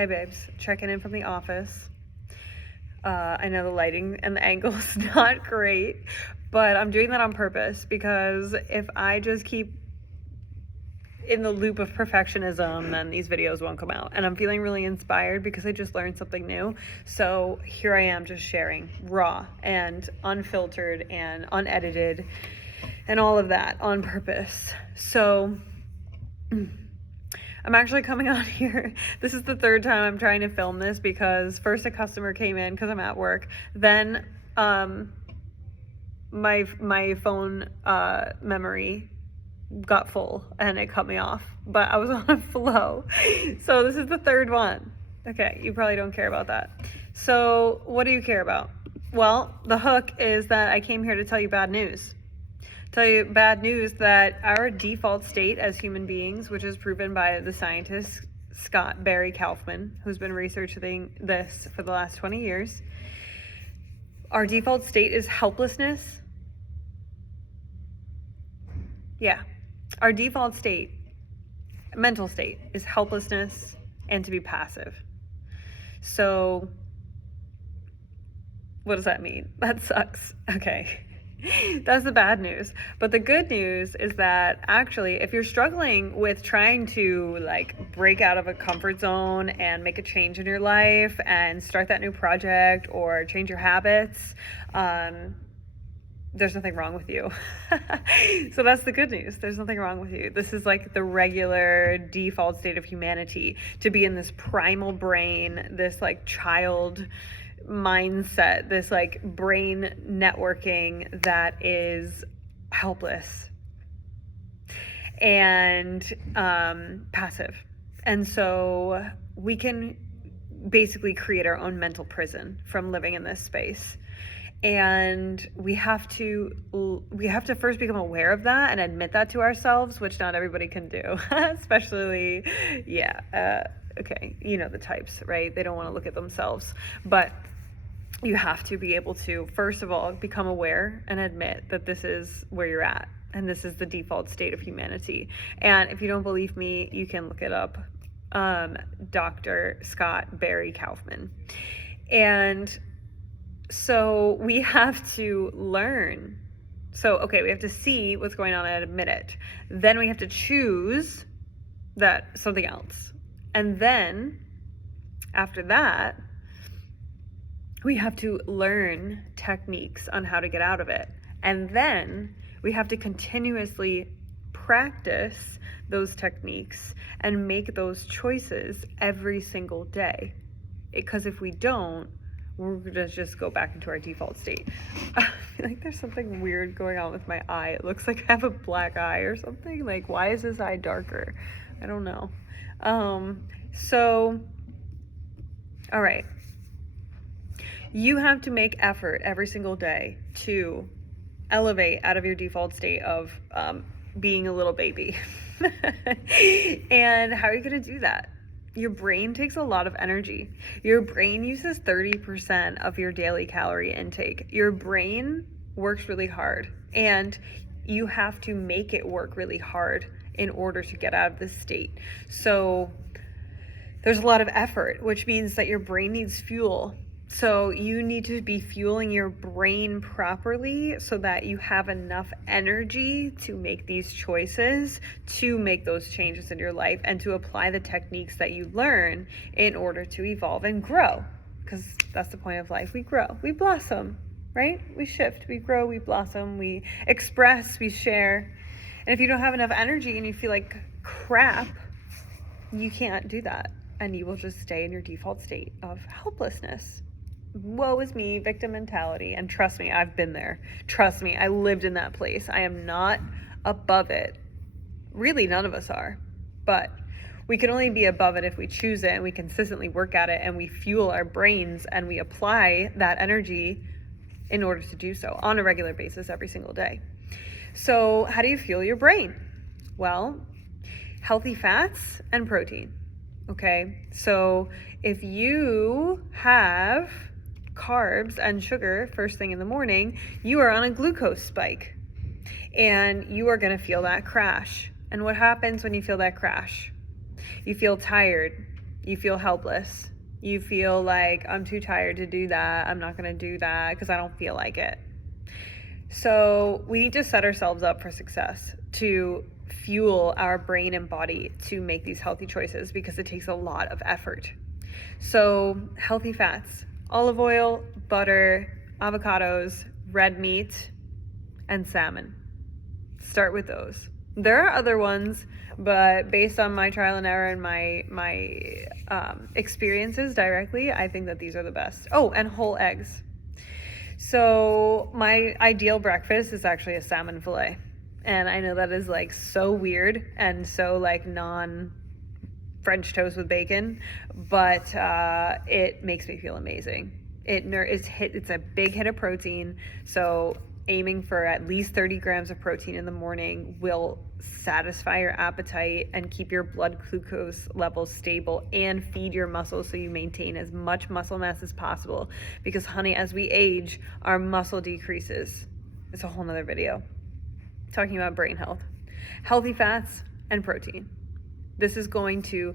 Hey babes, checking in from the office. I know the lighting and the angle is not great, but I'm doing that on purpose because if I just keep in the loop of perfectionism, then these videos won't come out. And I'm feeling really inspired because I just learned something new. So here I am just sharing raw and unfiltered and unedited and all of that on purpose. So I'm actually coming on here. This is the third time I'm trying to film this because first a customer came in because I'm at work. Then my phone memory got full and it cut me off, but I was on a flow. So this is the third one. Okay, you probably don't care about that. So what do you care about? Well, the hook is that I came here to tell you bad news. Tell you bad news that our default state as human beings, which is proven by the scientist Scott Barry Kaufman, who's been researching this for the last 20 years, our default state is helplessness. Yeah, our default state, mental state, is helplessness and to be passive. So what does that mean? That sucks. Okay. That's the bad news. But the good news is that actually, if you're struggling with trying to like break out of a comfort zone and make a change in your life and start that new project or change your habits, there's nothing wrong with you. So that's the good news. There's nothing wrong with you. This is like the regular default state of humanity, to be in this primal brain, this like child mindset, this like brain networking that is helpless and passive. And so we can basically create our own mental prison from living in this space. And we have to first become aware of that and admit that to ourselves, which not everybody can do, especially, okay, you know the types, right? They don't want to look at themselves, but you have to be able to, first of all, become aware and admit that this is where you're at. And this is the default state of humanity. And if you don't believe me, you can look it up. Dr. Scott Barry Kaufman. And so we have to learn. So, okay, we have to see what's going on and admit it. Then we have to choose that something else. And then after that, we have to learn techniques on how to get out of it. And then we have to continuously practice those techniques and make those choices every single day. Because if we don't, we're gonna just go back into our default state. I feel like there's something weird going on with my eye. It looks like I have a black eye or something. Like, why is this eye darker? I don't know. All right. You have to make effort every single day to elevate out of your default state of being a little baby. And how are you going to do that? Your brain takes a lot of energy. Your brain uses 30% of your daily calorie intake. Your brain works really hard, and you have to make it work really hard in order to get out of this state. So there's a lot of effort, which means that your brain needs fuel. So you need to be fueling your brain properly so that you have enough energy to make these choices, to make those changes in your life, and to apply the techniques that you learn in order to evolve and grow. Because that's the point of life. We grow, we blossom, right? We shift, we grow, we blossom, we express, we share. And if you don't have enough energy and you feel like crap, you can't do that. And you will just stay in your default state of helplessness. Woe is me, victim mentality. And trust me, I've been there. Trust me, I lived in that place. I am not above it. Really, none of us are. But we can only be above it if we choose it and we consistently work at it and we fuel our brains and we apply that energy in order to do so on a regular basis every single day. So how do you fuel your brain? Well, healthy fats and protein. Okay, so if you have carbs and sugar first thing in the morning, you are on a glucose spike and you are going to feel that crash. And what happens when you feel that crash? You feel tired, You feel helpless. You feel like, I'm too tired to do that. I'm not going to do that because I don't feel like it. So we need to set ourselves up for success, to fuel our brain and body to make these healthy choices, because it takes a lot of effort. So healthy fats: olive oil, butter, avocados, red meat, and salmon. Start with those. There are other ones, but based on my trial and error and my experiences directly, I think that these are the best. Oh, and whole eggs. So my ideal breakfast is actually a salmon fillet. And I know that is like so weird and so like non-French toast with bacon, but it makes me feel amazing. It's a big hit of protein, so aiming for at least 30 grams of protein in the morning will satisfy your appetite and keep your blood glucose levels stable and feed your muscles so you maintain as much muscle mass as possible. Because honey, as we age, our muscle decreases. It's a whole nother video talking about brain health. Healthy fats and protein. This is going to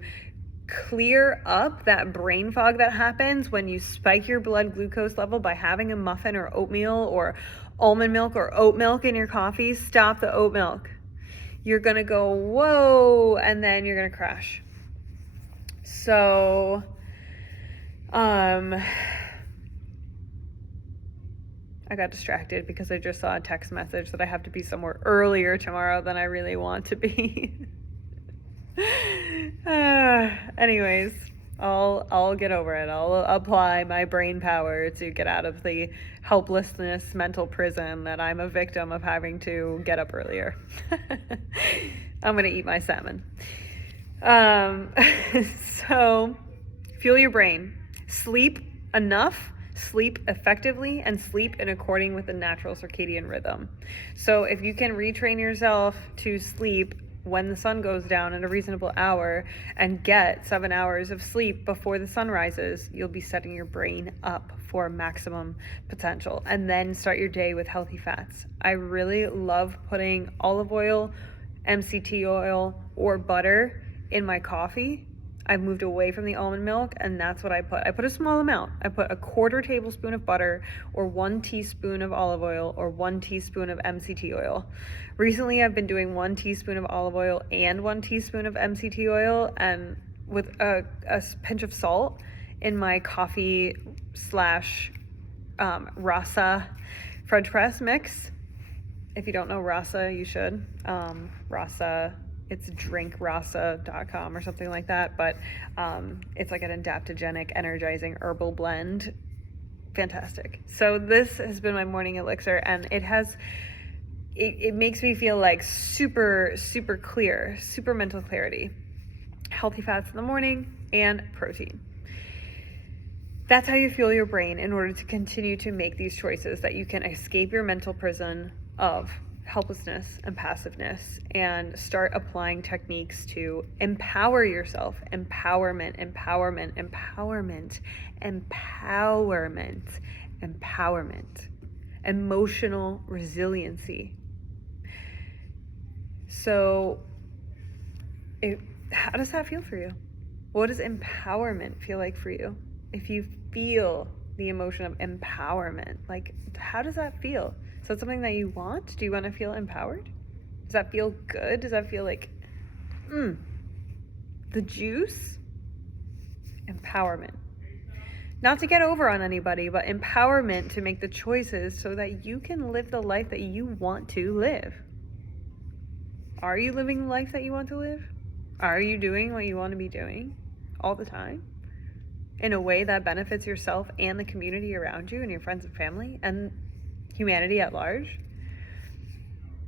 clear up that brain fog that happens when you spike your blood glucose level by having a muffin or oatmeal or almond milk or oat milk in your coffee. Stop the oat milk. You're gonna go, whoa, and then you're gonna crash. So, I got distracted because I just saw a text message that I have to be somewhere earlier tomorrow than I really want to be. Anyways, I'll get over it. I'll apply my brain power to get out of the helplessness mental prison that I'm a victim of having to get up earlier. I'm gonna eat my salmon. So fuel your brain. Sleep enough, sleep effectively, and sleep in according with the natural circadian rhythm. So if you can retrain yourself to sleep when the sun goes down at a reasonable hour and get 7 hours of sleep before the sun rises, you'll be setting your brain up for maximum potential. And then start your day with healthy fats. I really love putting olive oil, MCT oil, or butter in my coffee. I've moved away from the almond milk, and that's what I put. I put a small amount. I put a 1/4 tablespoon of butter, or 1 teaspoon of olive oil, or 1 teaspoon of MCT oil. Recently, I've been doing 1 teaspoon of olive oil and 1 teaspoon of MCT oil, and with a pinch of salt in my coffee slash rasa French press mix. If you don't know rasa, you should. Rasa, it's drinkrasa.com or something like that, but it's like an adaptogenic, energizing herbal blend. Fantastic. So this has been my morning elixir, and it makes me feel like super clear, super mental clarity. Healthy fats in the morning and protein. That's how you fuel your brain in order to continue to make these choices that you can escape your mental prison of helplessness and passiveness and start applying techniques to empower yourself. Empowerment, empowerment, empowerment, empowerment, empowerment, emotional resiliency. So how does that feel for you? What does empowerment feel like for you? If you feel the emotion of empowerment, like, how does that feel? Is that something that you want? Do you want to feel empowered? Does that feel good? Does that feel like, the juice? Empowerment. Not to get over on anybody, but empowerment to make the choices so that you can live the life that you want to live. Are you living the life that you want to live? Are you doing what you want to be doing all the time in a way that benefits yourself and the community around you and your friends and family and humanity at large?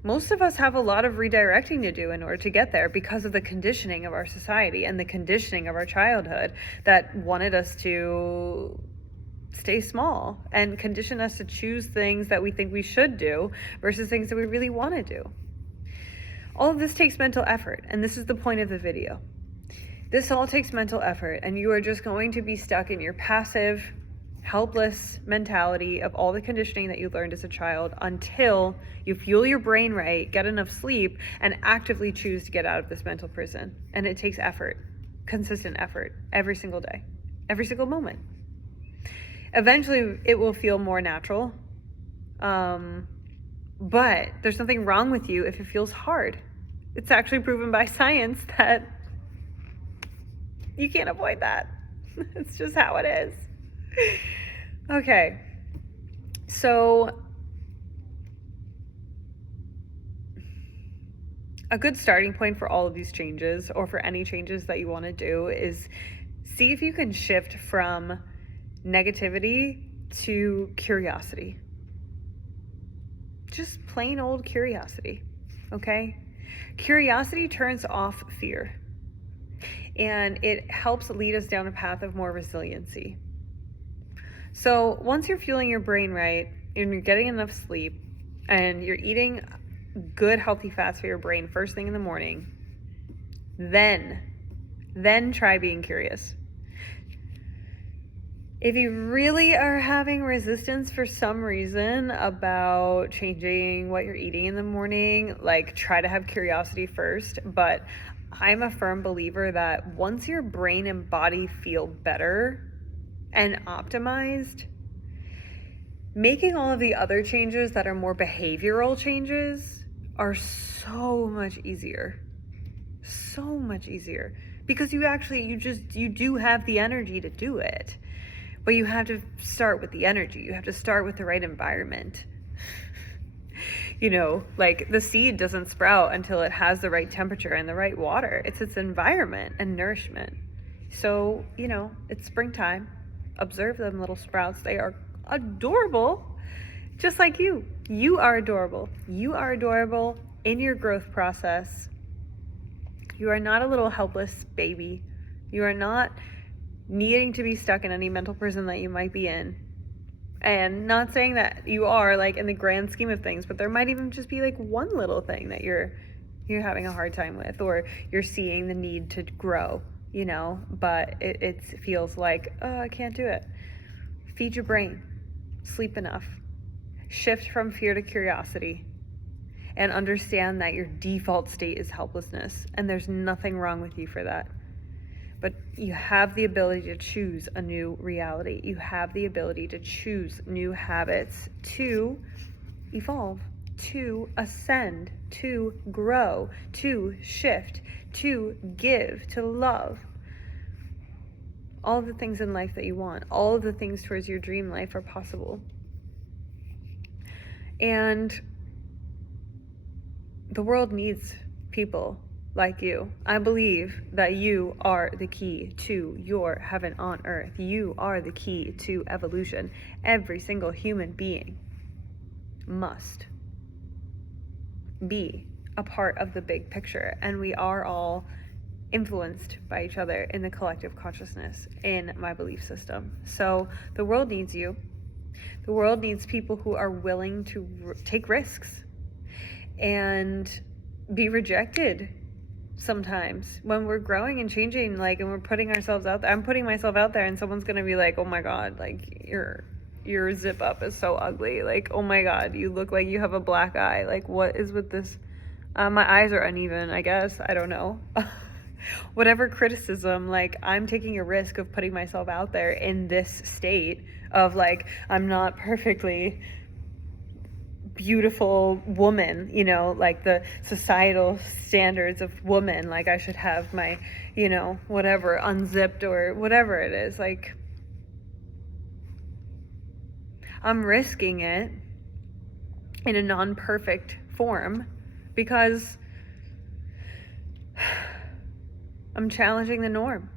Most of us have a lot of redirecting to do in order to get there because of the conditioning of our society and the conditioning of our childhood that wanted us to stay small and condition us to choose things that we think we should do versus things that we really want to do. All of this takes mental effort, and this is the point of the video. This all takes mental effort, and you are just going to be stuck in your passive, helpless mentality of all the conditioning that you learned as a child until you fuel your brain right, get enough sleep, and actively choose to get out of this mental prison. And it takes effort. consistent effort every single day, every single moment. Eventually, it will feel more natural. But there's nothing wrong with you if it feels hard. It's actually proven by science that you can't avoid that. It's just how it is. Okay. So a good starting point for all of these changes, or for any changes that you want to do, is see if you can shift from negativity to curiosity. Just plain old curiosity, okay? Curiosity turns off fear, and it helps lead us down a path of more resiliency. So once you're fueling your brain right, and you're getting enough sleep, and you're eating good healthy fats for your brain first thing in the morning, then try being curious. If you really are having resistance for some reason about changing what you're eating in the morning, like, try to have curiosity first. But I'm a firm believer that once your brain and body feel better and optimized, making all of the other changes that are more behavioral changes are so much easier. So much easier. Because you do have the energy to do it. But you have to start with the energy. You have to start with the right environment. Like, the seed doesn't sprout until it has the right temperature and the right water. It's its environment and nourishment. So, it's springtime. Observe them little sprouts. They are adorable, just like you. You are adorable. You are adorable in your growth process. You are not a little helpless baby. You are not needing to be stuck in any mental prison that you might be in. And not saying that you are, like, in the grand scheme of things, but there might even just be like one little thing that you're having a hard time with, or you're seeing the need to grow, but it feels like, oh, I can't do it. Feed your brain. Sleep enough. Shift from fear to curiosity. And understand that your default state is helplessness, and there's nothing wrong with you for that. But you have the ability to choose a new reality. You have the ability to choose new habits to evolve, to ascend, to grow, to shift, to give, to love. All of the things in life that you want, all of the things towards your dream life are possible. And the world needs people like you. I believe that you are the key to your heaven on earth. You are the key to evolution. Every single human being must be a part of the big picture, and we are all influenced by each other in the collective consciousness, in my belief system. So the world needs you. The world needs people who are willing to take risks and be rejected sometimes when we're growing and changing, like, and we're putting ourselves out there. I'm putting myself out there, and someone's gonna be like, oh my god, like, your zip up is so ugly, like, oh my god, you look like you have a black eye, like, what is with this? My eyes are uneven, I guess, I don't know. Whatever criticism, like, I'm taking a risk of putting myself out there in this state of, like, I'm not perfectly beautiful woman, like the societal standards of woman, like I should have my, whatever, unzipped or whatever it is. Like, I'm risking it in a non-perfect form because I'm challenging the norm.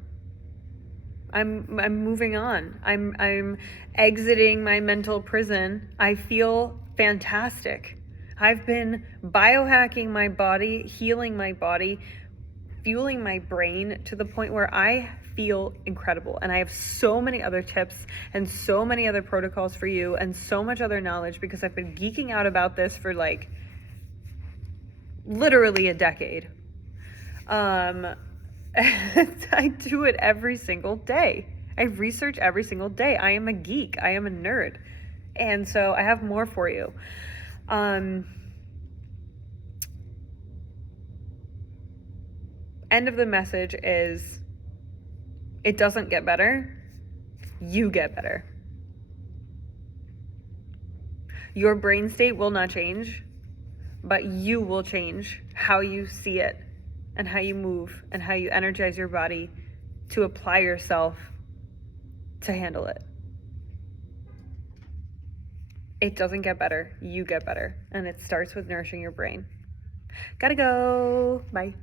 I'm moving on. I'm exiting my mental prison. I feel fantastic. I've been biohacking my body, healing my body, fueling my brain to the point where I feel incredible. And I have so many other tips and so many other protocols for you and so much other knowledge because I've been geeking out about this for like literally a decade. I do it every single day. I research every single day. I am a geek. I am a nerd. And so I have more for you. End of the message is It doesn't get better. You get better. Your brain state will not change, but you will change how you see it and how you move and how you energize your body to apply yourself to handle it. It doesn't get better. You get better. And it starts with nourishing your brain. Gotta go. Bye.